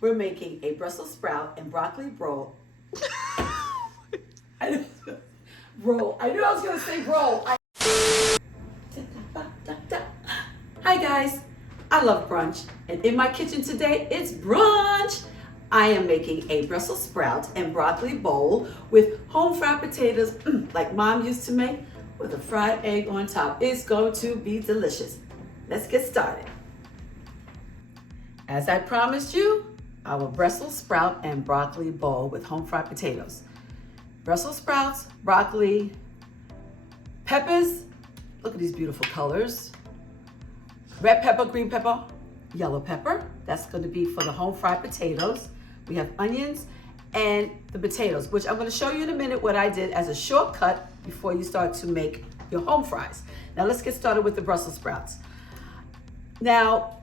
We're making a Brussels sprout and broccoli roll. Roll. I knew I was going to say roll. Hi guys, I love brunch, and in my kitchen today, it's brunch. I am making a Brussels sprout and broccoli bowl with home fried potatoes like mom used to make with a fried egg on top. It's going to be delicious. Let's get started. As I promised you, our Brussels sprout and broccoli bowl with home fried potatoes. Brussels sprouts, broccoli, peppers. Look at these beautiful colors. Red pepper, green pepper, yellow pepper. That's going to be for the home fried potatoes. We have onions and the potatoes, which I'm going to show you in a minute what I did as a shortcut before you start to make your home fries. Now let's get started with the Brussels sprouts. Now,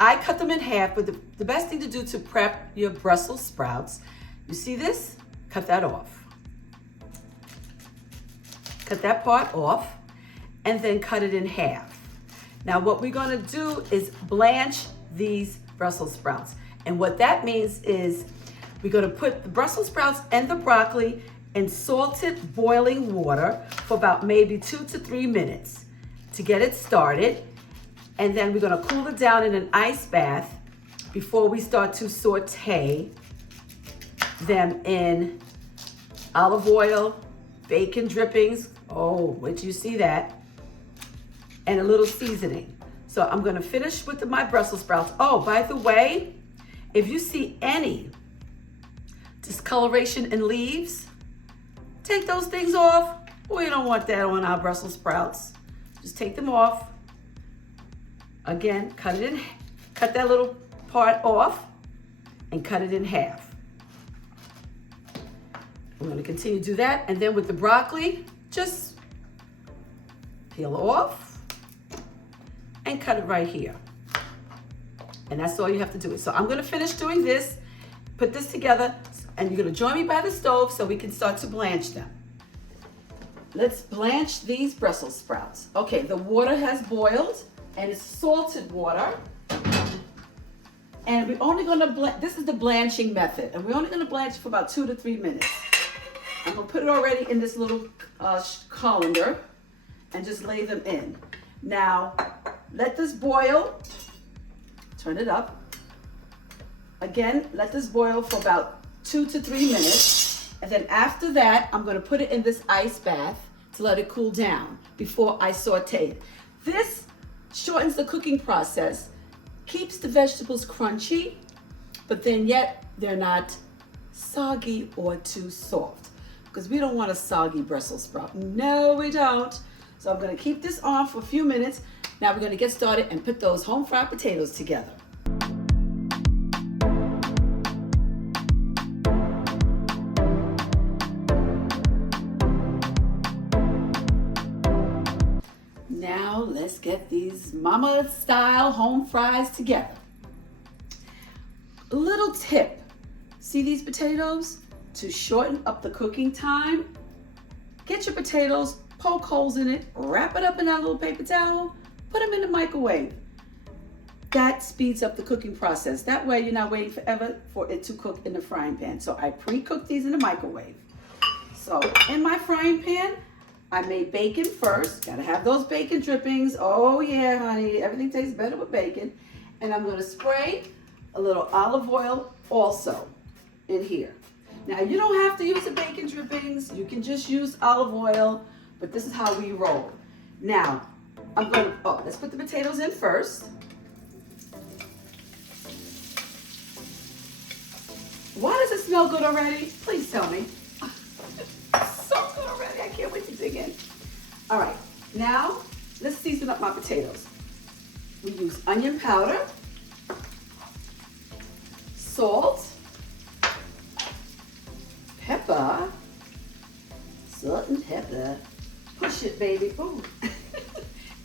I cut them in half, but the best thing to do to prep your Brussels sprouts, you see this? Cut that off. Cut that part off and then cut it in half. Now what we're gonna do is blanch these Brussels sprouts. And what that means is we're gonna put the Brussels sprouts and the broccoli in salted boiling water for about maybe 2 to 3 minutes to get it started. And then we're gonna cool it down in an ice bath before we start to saute them in olive oil, bacon drippings. Oh, wait till you see that. And a little seasoning. So I'm gonna finish with my Brussels sprouts. Oh, by the way, if you see any discoloration in leaves, take those things off. We don't want that on our Brussels sprouts. Just take them off. Again, cut that little part off and cut it in half. I'm gonna continue to do that. And then with the broccoli, just peel off and cut it right here. And that's all you have to do. So I'm gonna finish doing this, put this together, and you're gonna join me by the stove so we can start to blanch them. Let's blanch these Brussels sprouts. Okay, the water has boiled and it's salted water. And we're only gonna this is the blanching method, and we're only gonna blanch for about 2 to 3 minutes. I'm gonna put it already in this little colander and just lay them in. Now, let this boil. Turn it up. Again, let this boil for about 2 to 3 minutes. And then after that, I'm gonna put it in this ice bath to let it cool down before I saute it. This shortens the cooking process, keeps the vegetables crunchy, but then yet they're not soggy or too soft, because we don't want a soggy Brussels sprout. No, we don't. So I'm gonna keep this on for a few minutes. Now we're gonna get started and put those home fried potatoes together. Now let's get these mama style home fries together. A little tip, see these potatoes? To shorten up the cooking time, get your potatoes, poke holes in it, wrap it up in that little paper towel, put them in the microwave. That speeds up the cooking process. That way you're not waiting forever for it to cook in the frying pan. So I pre-cooked these in the microwave. So in my frying pan, I made bacon first. Gotta have those bacon drippings. Oh yeah, honey, everything tastes better with bacon. And I'm gonna spray a little olive oil also in here. Now you don't have to use the bacon drippings. You can just use olive oil, but this is how we roll. Now, let's put the potatoes in first. Why does it smell good already? Please tell me. So good already, I can't wait to dig in. All right, now let's season up my potatoes. We use onion powder, salt, pepper, salt and pepper. Push it, baby. Ooh.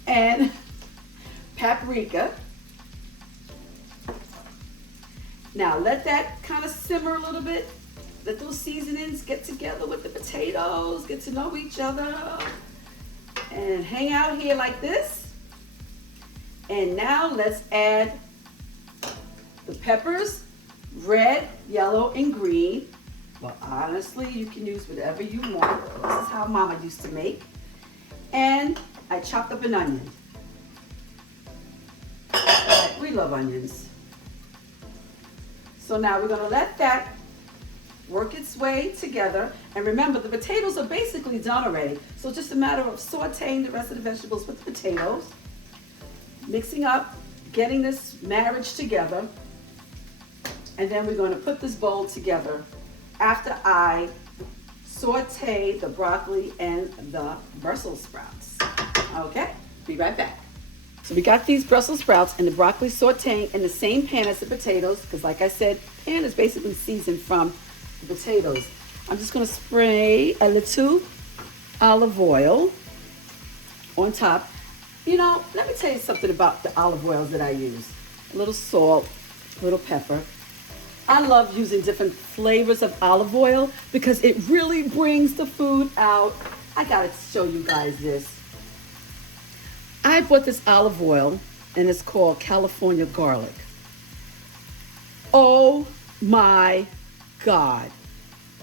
And paprika. Now let that kind of simmer a little bit. Let those seasonings get together with the potatoes, get to know each other, and hang out here like this. And now let's add the peppers red, yellow, and green. Well, honestly, you can use whatever you want. This is how Mama used to make. And I chopped up an onion. We love onions. So now we're going to let that work its way together. And remember, the potatoes are basically done already. So it's just a matter of sauteing the rest of the vegetables with the potatoes, mixing up, getting this marriage together. And then we're going to put this bowl together after I saute the broccoli and the Brussels sprouts. Okay, be right back. So we got these Brussels sprouts and the broccoli sauteing in the same pan as the potatoes, because like I said, pan is basically seasoned from the potatoes. I'm just going to spray a little olive oil on top. You know, let me tell you something about the olive oils that I use. A little salt, a little pepper. I love using different flavors of olive oil because it really brings the food out. I gotta show you guys this. I bought this olive oil and it's called California garlic. Oh my God.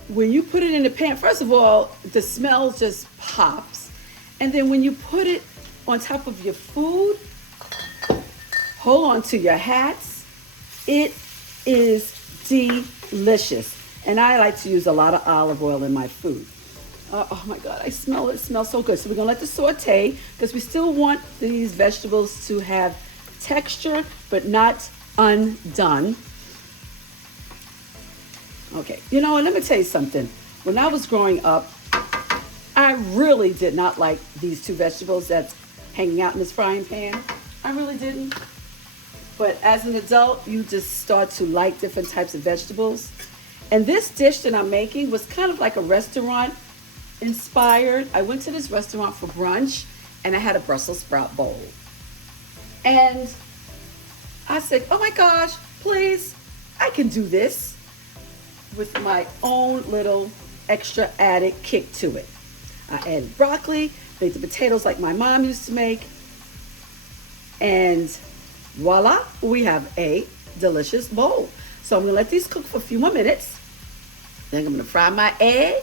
When you put it in the pan, first of all, the smell just pops. And then when you put it on top of your food, hold on to your hats, it is delicious. And I like to use a lot of olive oil in my food. Oh my God, I smell it. It smells so good. So we're gonna let this saute because we still want these vegetables to have texture, but not undone. Okay, you know, and let me tell you something. When I was growing up, I really did not like these two vegetables that's hanging out in this frying pan. I really didn't. But as an adult, you just start to like different types of vegetables. And this dish that I'm making was kind of like a restaurant inspired. I went to this restaurant for brunch and I had a Brussels sprout bowl. And I said, oh my gosh, please, I can do this with my own little extra added kick to it. I added broccoli, made the potatoes like my mom used to make, and voila, we have a delicious bowl. So I'm gonna let these cook for a few more minutes. Then I'm gonna fry my egg,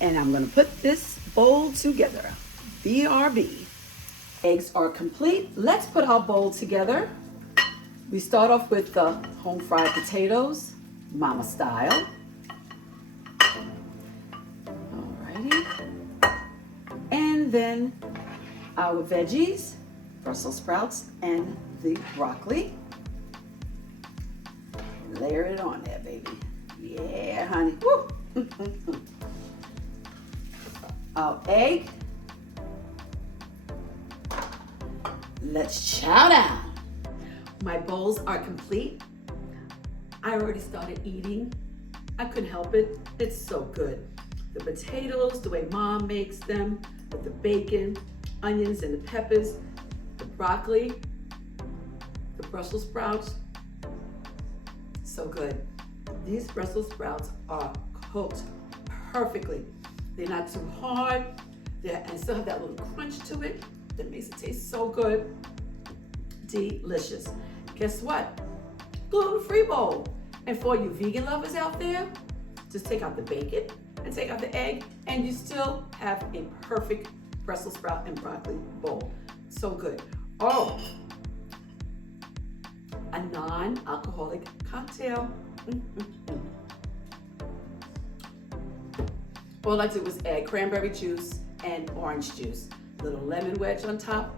and I'm gonna put this bowl together. BRB. Eggs are complete. Let's put our bowl together. We start off with the home fried potatoes, mama style. Alrighty. And then our veggies, Brussels sprouts, and the broccoli. Layer it on there, baby. Yeah, honey. Woo! Our egg. Let's chow down. My bowls are complete. I already started eating. I couldn't help it. It's so good. The potatoes, the way mom makes them, with the bacon, onions, and the peppers, the broccoli, the Brussels sprouts. So good. These Brussels sprouts are cooked perfectly. They're not too hard, and still have that little crunch to it that makes it taste so good. Delicious. Guess what? Gluten-free bowl. And for you vegan lovers out there, just take out the bacon and take out the egg, and you still have a perfect Brussels sprout and broccoli bowl. So good. Oh, a non-alcoholic cocktail. All I did was add cranberry juice and orange juice, a little lemon wedge on top,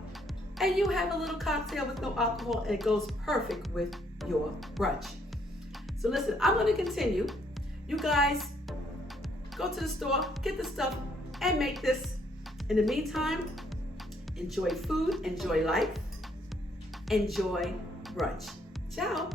and you have a little cocktail with no alcohol, and it goes perfect with your brunch. So listen, I'm gonna continue. You guys, go to the store, get the stuff, and make this. In the meantime, enjoy food, enjoy life, enjoy brunch. Ciao.